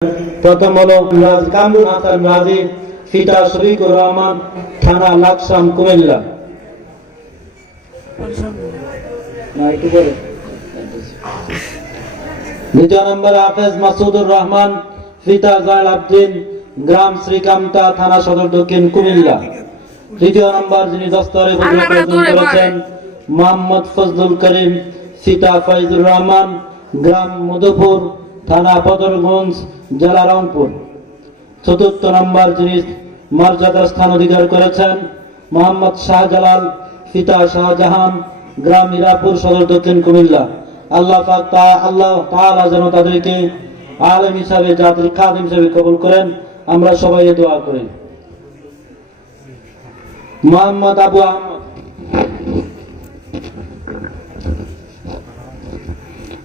প্রথম হলো কামরুল হাসান রাজি, পিতা শফিকুর রহমান, থানা লাকসাম, কুমিল্লা। দ্বিতীয় নম্বর হাফেজ মাসুদুর রহমান, পিতা জালাল আব্দিন, গ্রাম শ্রীকান্তা, থানা সদর, দক্ষিণ কুমিল্লা। তৃতীয় নম্বর যিনি দস্তরে করেছেন মোহাম্মদ ফজলুল করিম, পিতা ফয়জুর রহমান, গ্রাম মধুপুর, থানা বদরগঞ্জ, জেলা রংপুর। চতুর্থ নম্বর যিনি মর্যাদার স্থান অধিকার করেছেন মোহাম্মদ শাহজালাল, পিতা শাহজাহান, গ্রাম মিরাপুর, সদর, দক্ষিণ কুমিল্লা। আল্লাহ তাআলা যেন তাদেরকে আলেম হিসাবে, জাতির খাদিম হিসাবে কবুল করেন। আমরা সবাই দোয়া করি। মোহাম্মদ আবু আহমদ,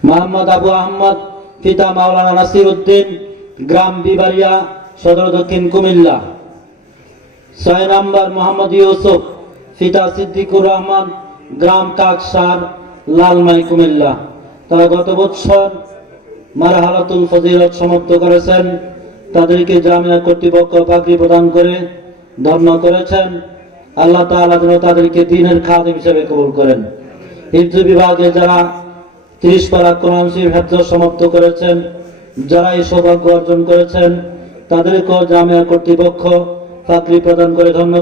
মোহাম্মদ আবু আহমদ, পিতা মাওলানা নাসির উদ্দিন, গ্রাম বিবারিয়া, সদর, দক্ষিণ কুমিল্লা। 6 নম্বর মোহাম্মদ ইউসুফ, পিতা সিদ্দিকুর রহমান, গ্রাম কাকসার, লালমাই, কুমিল্লা। তারা গত বছর মারহালাতুল ফজিলত সমাপ্ত করেছেন। তাদেরকে জামিয়া কর্তৃপক্ষ পাগড়ি প্রদান করে ধন্য করেছেন। আল্লাহ তাআলা যেন তাদেরকে দ্বীনের খাদিম হিসেবে কবুল করেন। হিফজ বিভাগে যারা 30 পারা কোরআন শরীফ হিফজ সমাপ্ত করেছেন, যারা এই সৌভাগ্য অর্জন করেছেন, তাদেরকেও জামিয়া কর্তৃপক্ষ পাগড়ি প্রদান করে ধন্য